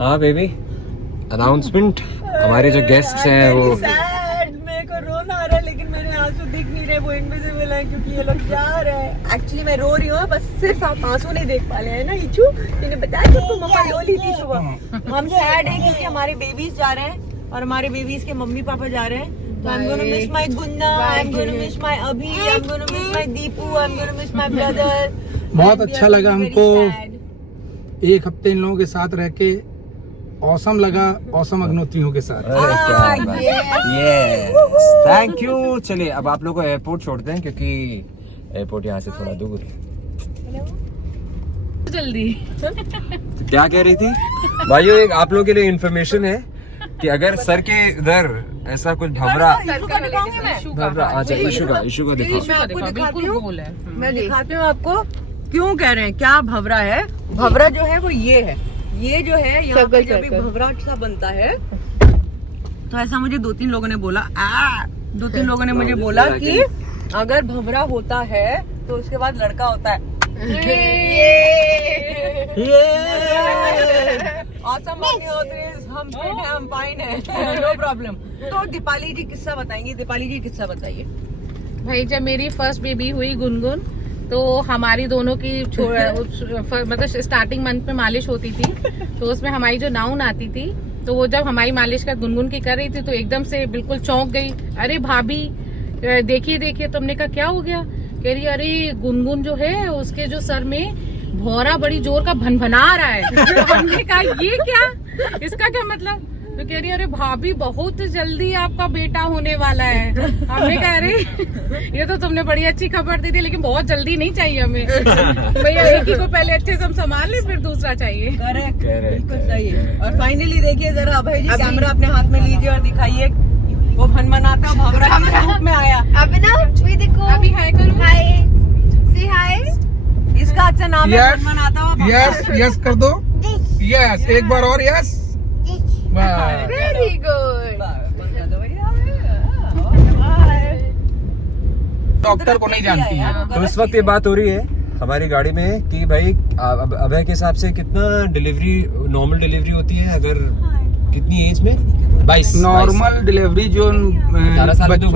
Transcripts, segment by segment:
हाँ baby, announcement. हमारे जो गेस्ट्स हैं वो मेरे को रोना आ रहा है, लेकिन मेरे आंसू दिख नहीं रहे, वो इनविजिबल है क्योंकि ये लोग जा रहे हैं। एक्चुअली मैं रो रही हूँ, बस सिर्फ आप आंसू नहीं देख पा रहे हैं ना इचू। मैंने बताया तुमको मम्मा रो ली थी सुबह। हम सैड हैं क्योंकि हमारे बेबीज जा रहे हैं और हमारे बेबीज के मम्मी पापा जा रहे हैं। तो I'm gonna miss my गुन्ना, I'm gonna miss my अभी, I'm gonna miss my Deepu, I'm gonna miss my brother। बहुत अच्छा लगा हमको एक हफ्ते इन लोगों के साथ रह के। औसम लगा औसम अग्नोत्रियों के साथ। अरे क्या बात है। Yes, thank you. चलिए अब आप लोग को एयरपोर्ट छोड़ते हैं क्योंकि एयरपोर्ट यहाँ से थोड़ा दूर है। जल्दी तो क्या कह रही थी भाइयों, एक आप लोगों के लिए इंफॉर्मेशन है कि अगर सर के इधर ऐसा कुछ भवरा, अच्छा इशू का दिखाओ। मैं दिखाती हूँ आपको क्यों कह रहे हैं, क्या भवरा है। भवरा जो है वो ये है, ये जो है यहाँ पे जब भी भवरा सा बनता है तो ऐसा मुझे 2-3 लोगों ने बोला। 2-3 लोगों ने मुझे बोला कि अगर भवरा होता है तो उसके बाद लड़का होता है। Awesome, हम फिट हैं, हम फाइन हैं, नो प्रॉब्लम। तो दीपाली जी किस्सा बताएंगी। दीपाली जी किस्सा बताइए। भाई, जब मेरी फर्स्ट बेबी हुई गुनगुन, तो हमारी दोनों की मतलब स्टार्टिंग मंथ में मालिश होती थी, तो उसमें हमारी जो नाउन आती थी, तो वो जब हमारी मालिश का गुनगुन की कर रही थी तो एकदम से बिल्कुल चौंक गई। अरे भाभी देखिए देखिए। तुमने कहा क्या हो गया? कह रही अरे गुनगुन जो है उसके जो सर में भौरा बड़ी जोर का भनभना रहा है। तो हमने कहा ये क्या, इसका क्या मतलब? तो कह रही अरे भाभी बहुत जल्दी आपका बेटा होने वाला है। हमने कहा अरे ये तो तुमने बड़ी अच्छी खबर दी थी, लेकिन बहुत जल्दी नहीं चाहिए हमें। भैया एक ही को पहले अच्छे से हम संभाल ले, फिर दूसरा चाहिए। करेक्ट, बिल्कुल सही है। और फाइनली देखिए जरा अभय जी, कैमरा अपने हाथ में लीजिए और दिखाइए वो भनभनाता भवरा के रूप में आया। अभी ना भी देखो, अभी हाय करो। हाय, सी हाय। इसका अच्छा नाम है भनभनाता हुआ भवरा। यस यस कर दो। यस एक बार और यस। Very good. डॉक्टर को नहीं जानती है। तो इस वक्त ये बात हो रही है हमारी गाड़ी में कि भाई अभय के हिसाब से कितना डिलीवरी, नॉर्मल डिलीवरी होती है अगर कितनी एज में? 22। नॉर्मल डिलीवरी जो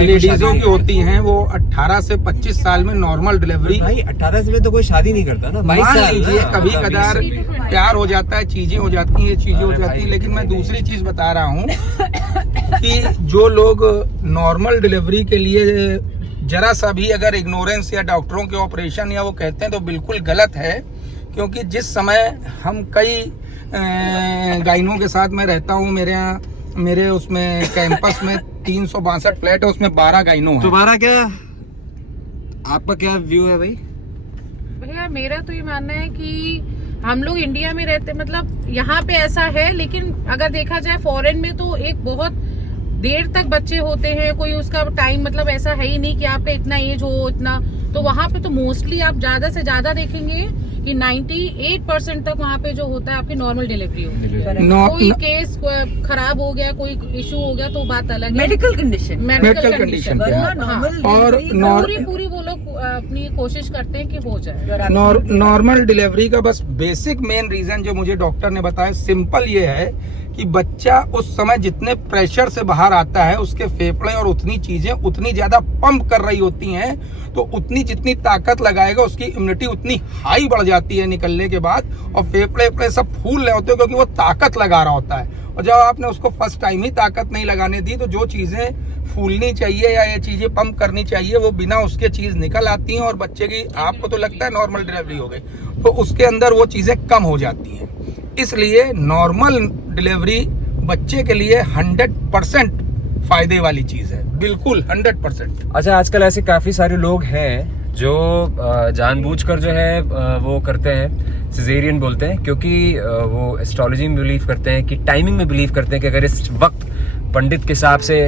लेडीजों की होती हैं वो 18 से 25 साल में नॉर्मल डिलीवरी। भाई 18 से तो कोई शादी नहीं करता ना। 22 मान साल लीजिए कभी कदार प्यार हो जाता है, चीजें हो जाती हैं, चीजें हो जाती हैं। लेकिन मैं दूसरी चीज बता रहा हूँ कि जो लोग नॉर्मल डिलीवरी के लिए जरा सा भी अगर इग्नोरेंस या डॉक्टरों के ऑपरेशन या वो कहते हैं तो बिल्कुल गलत है। क्योंकि जिस समय हम कई गाइनों के साथ मैं रहता हूँ, मेरे उसमें कैंपस में 362 फ्लैट है, उसमें 12 गाइनों हैं। तुम्हारा क्या, आपका क्या व्यू है भाई? भैया मेरा तो ये मानना है कि हम लोग इंडिया में रहते, मतलब यहाँ पे ऐसा है, लेकिन अगर देखा जाए फॉरेन में तो एक बहुत देर तक बच्चे होते हैं, कोई उसका टाइम मतलब ऐसा है ही नहीं कि आपका इतना एज हो इतना। तो वहाँ पे तो मोस्टली आप ज्यादा से ज्यादा देखेंगे कि 98% तक वहाँ पे जो होता है आपकी नॉर्मल डिलीवरी होती है। कोई केस खराब हो गया, कोई इशू हो गया तो बात अलग है, मेडिकल कंडीशन और पूरी वो लोग अपनी कोशिश करते हैं कि हो जाए। नॉर्मल डिलीवरी का बस बेसिक मेन रीजन जो मुझे डॉक्टर ने बताया सिंपल ये है कि बच्चा उस समय जितने प्रेशर से बाहर आता है उसके फेफड़े और उतनी चीजें उतनी ज्यादा पंप कर रही होती हैं, तो उतनी जितनी ताकत लगाएगा उसकी इम्यूनिटी उतनी हाई बढ़ जाती है निकलने के बाद, और फेफड़े सब फूल रहे होते हैं क्योंकि वो ताकत लगा रहा होता है। और जब आपने उसको फर्स्ट टाइम ही ताकत नहीं लगाने दी तो जो चीजें फूलनी चाहिए या ये चीजें पंप करनी चाहिए वो बिना उसके चीज निकल आती हैं, और बच्चे की आपको तो लगता है नॉर्मल डिलीवरी हो गई तो उसके अंदर वो चीजें कम हो जाती हैं। इसलिए नॉर्मल डिलीवरी बच्चे के लिए 100% फायदे वाली चीज है, बिल्कुल 100%। अच्छा, आजकल ऐसे काफी सारे लोग हैं जो जानबूझकर जो है वो करते हैं, सिजेरियन बोलते हैं, क्योंकि वो एस्ट्रोलॉजी में बिलीव करते हैं कि टाइमिंग में बिलीव करते हैं कि अगर इस वक्त पंडित के हिसाब से,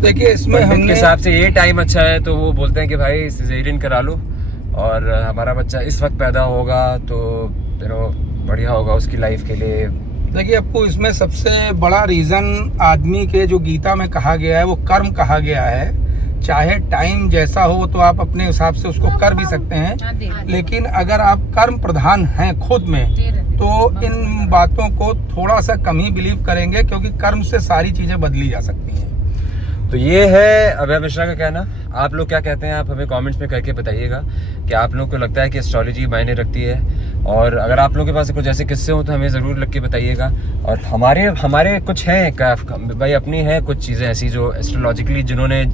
देखिए इसमें पंडित के हिसाब से ये टाइम अच्छा है तो वो बोलते हैं कि भाई सिजेरियन करा लो और हमारा बच्चा इस वक्त पैदा होगा तो बढ़िया होगा उसकी लाइफ के लिए। देखिए आपको इसमें सबसे बड़ा रीजन आदमी के जो गीता में कहा गया है वो कर्म कहा गया है। चाहे टाइम जैसा हो तो आप अपने हिसाब से उसको कर भी सकते हैं, लेकिन अगर आप कर्म प्रधान हैं खुद में तो इन बातों को थोड़ा सा कम ही बिलीव करेंगे, क्योंकि कर्म से सारी चीजें बदली जा सकती हैं। तो ये है अभय मिश्रा का कहना। आप लोग क्या कहते हैं, आप हमें कमेंट्स में करके बताइएगा कि आप लोगों को लगता है कि एस्ट्रोलॉजी मायने रखती है, और अगर आप लोगों के पास कुछ ऐसे किस्से हो तो हमें ज़रूर लिख के बताइएगा। और हमारे कुछ हैं भाई, अपनी है कुछ चीज़ें ऐसी जो एस्ट्रोलॉजिकली, जिन्होंने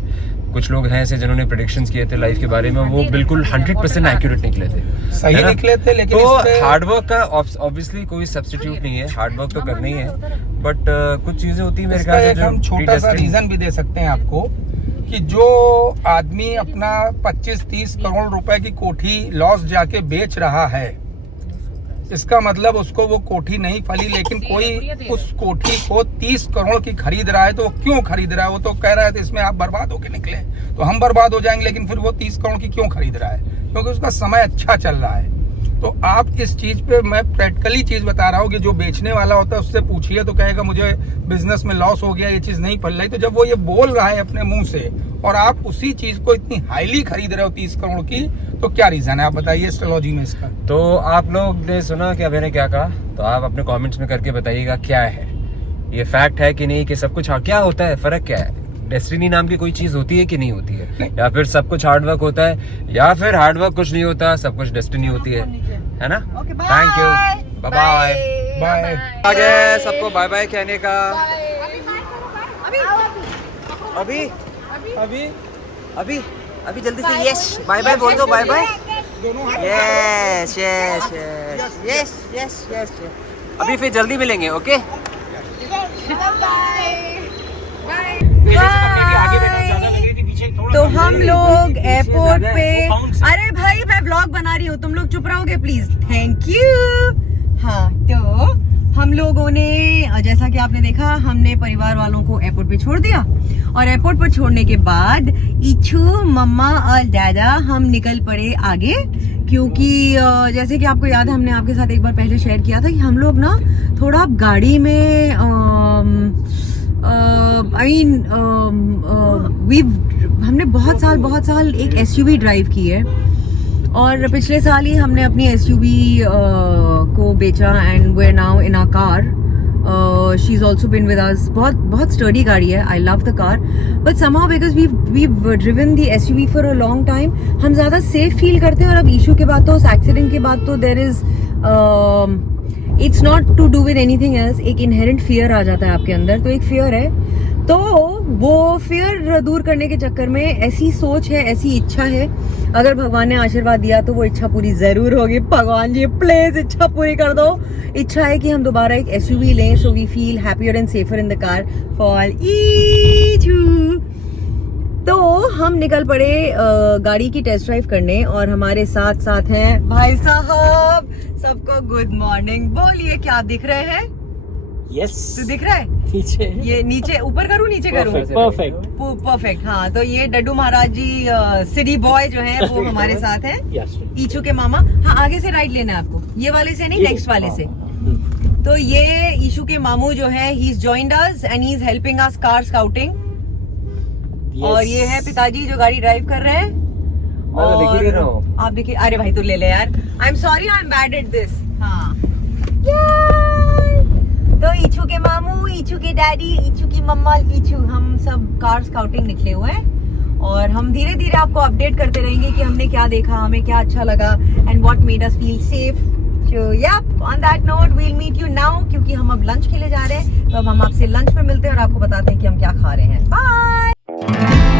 कुछ लोग हैं ऐसे जिन्होंने प्रेडिक्शंस किए थे लाइफ के बारे में, वो बिल्कुल 100% एक्यूरेट निकले थे, सही है ना? निकले थे, लेकिन तो इस पे- हार्डवर्क का ऑब्वियसली कोई सब्स्टिट्यूट नहीं है, हार्डवर्क तो करना ही है, बट कुछ चीजें होती है मेरे इसका ख्याल से एक जो हम छोटा सा predestined- रीजन भी दे सकते हैं आपको, कि जो आदमी अपना 25-30 करोड़ रुपए की कोठी लॉस जाके बेच रहा है, इसका मतलब उसको वो कोठी नहीं फली, लेकिन कोई उस कोठी को 30 करोड़ की खरीद रहा है। तो वो क्यों खरीद रहा है? वो तो कह रहा है तो इसमें आप बर्बाद होके निकले, तो हम बर्बाद हो जाएंगे, लेकिन फिर वो 30 करोड़ की क्यों खरीद रहा है? क्योंकि उसका समय अच्छा चल रहा है। तो आप इस चीज पे, मैं प्रैक्टिकली चीज बता रहा हूँ कि जो बेचने वाला होता है उससे पूछिए तो कहेगा मुझे बिजनेस में लॉस हो गया, ये चीज नहीं फल रही। तो जब वो ये बोल रहा है अपने मुंह से, और आप उसी चीज को इतनी हाईली खरीद रहे हो 30 करोड़ की, तो क्या रीजन है? आप बताइए एस्ट्रोलॉजी में इसका। तो आप लोग ने सुना कि अभय ने क्या कहा, तो आप अपने कमेंट्स में करके बताइएगा क्या है ये, फैक्ट है कि नहीं, कि सब कुछ क्या होता है, फर्क क्या है, डेस्टिनी नाम की कोई चीज होती है कि नहीं होती है, या फिर सब कुछ हार्डवर्क होता है, या फिर हार्डवर्क कुछ नहीं होता, सब कुछ डेस्टिनी होती है ना? Thank you, bye bye. Bye. आ गए सबको बाय बाय कहने का। अभी अभी अभी अभी जल्दी से यस बाय बाय बोल दो, bye bye. Yes yes yes yes yes yes. अभी फिर जल्दी मिलेंगे, ओके? तो हम लोग एयरपोर्ट पे, अरे भाई मैं व्लॉग बना रही हूँ, तुम लोग चुप रहोगे प्लीज, थैंक यू। हाँ, तो हम लोगों ने, जैसा कि आपने देखा, हमने परिवार वालों को एयरपोर्ट पे छोड़ दिया, और एयरपोर्ट पर छोड़ने के बाद इच्छू, मम्मा और दादा हम निकल पड़े आगे, क्योंकि जैसे कि आपको याद है, हमने आपके साथ एक बार पहले शेयर किया था कि हम लोग ना थोड़ा गाड़ी में हमने बहुत साल एक एसयूवी ड्राइव की है, और पिछले साल ही हमने अपनी एसयूवी को बेचा, and we are now in our car. She is also been with us. बहुत स्टर्डी गाड़ी है, I love the car, but somehow because we driven the SUV for a long time, हम ज्यादा सेफ फील करते हैं। और अब issue के बाद तो, उस एक्सीडेंट के बाद तो there is, it's not to do with anything else, एक इनहेरेंट फियर आ जाता है आपके अंदर, तो एक फियर है। तो वो फियर दूर करने के चक्कर में ऐसी सोच है, ऐसी इच्छा है, अगर भगवान ने आशीर्वाद दिया तो वो इच्छा पूरी जरूर होगी। भगवान जी प्लीज इच्छा पूरी कर दो। इच्छा है कि हम दोबारा एक एसयूवी लें, so we feel happier and safer in the car for each. तो हम निकल पड़े गाड़ी की टेस्ट ड्राइव करने, और हमारे साथ साथ हैं भाई साहब। सबको गुड मॉर्निंग बोलिए, क्या आप दिख रहे हैं? यस, तो दिख रहा है नीचे, ये नीचे, ऊपर करूँ नीचे करूँ? परफेक्ट। परफेक्ट। हाँ, तो ये डड्डू महाराज जी सिटी बॉय जो हैं वो हमारे साथ हैं, यस, ईचू के मामा। हाँ, आगे से राइट लेना है आपको, ये वाले से नहीं, नेक्स्ट वाले से। तो ये ईशू के मामू जो है, he is joined us and he is helping us car scouting. और ये है पिताजी जो गाड़ी ड्राइव कर रहे हैं। और आप देखिए, अरे भाई तू ले ले यार, I am sorry, I am bad at this. हाँ, तो ईचू के मामू, ईचू के डैडी, ईचू की मम्मा, ईचू, हम सब कार स्काउटिंग निकले हुए हैं, और हम धीरे धीरे आपको अपडेट करते रहेंगे कि हमने क्या देखा, हमें क्या अच्छा लगा, and what made us feel safe. So yup, on that note we will meet you now, क्योंकि हम अब लंच के लिए जा रहे हैं। तो अब हम आपसे लंच पे मिलते हैं और आपको बताते हैं कि हम क्या खा रहे हैं। बाय।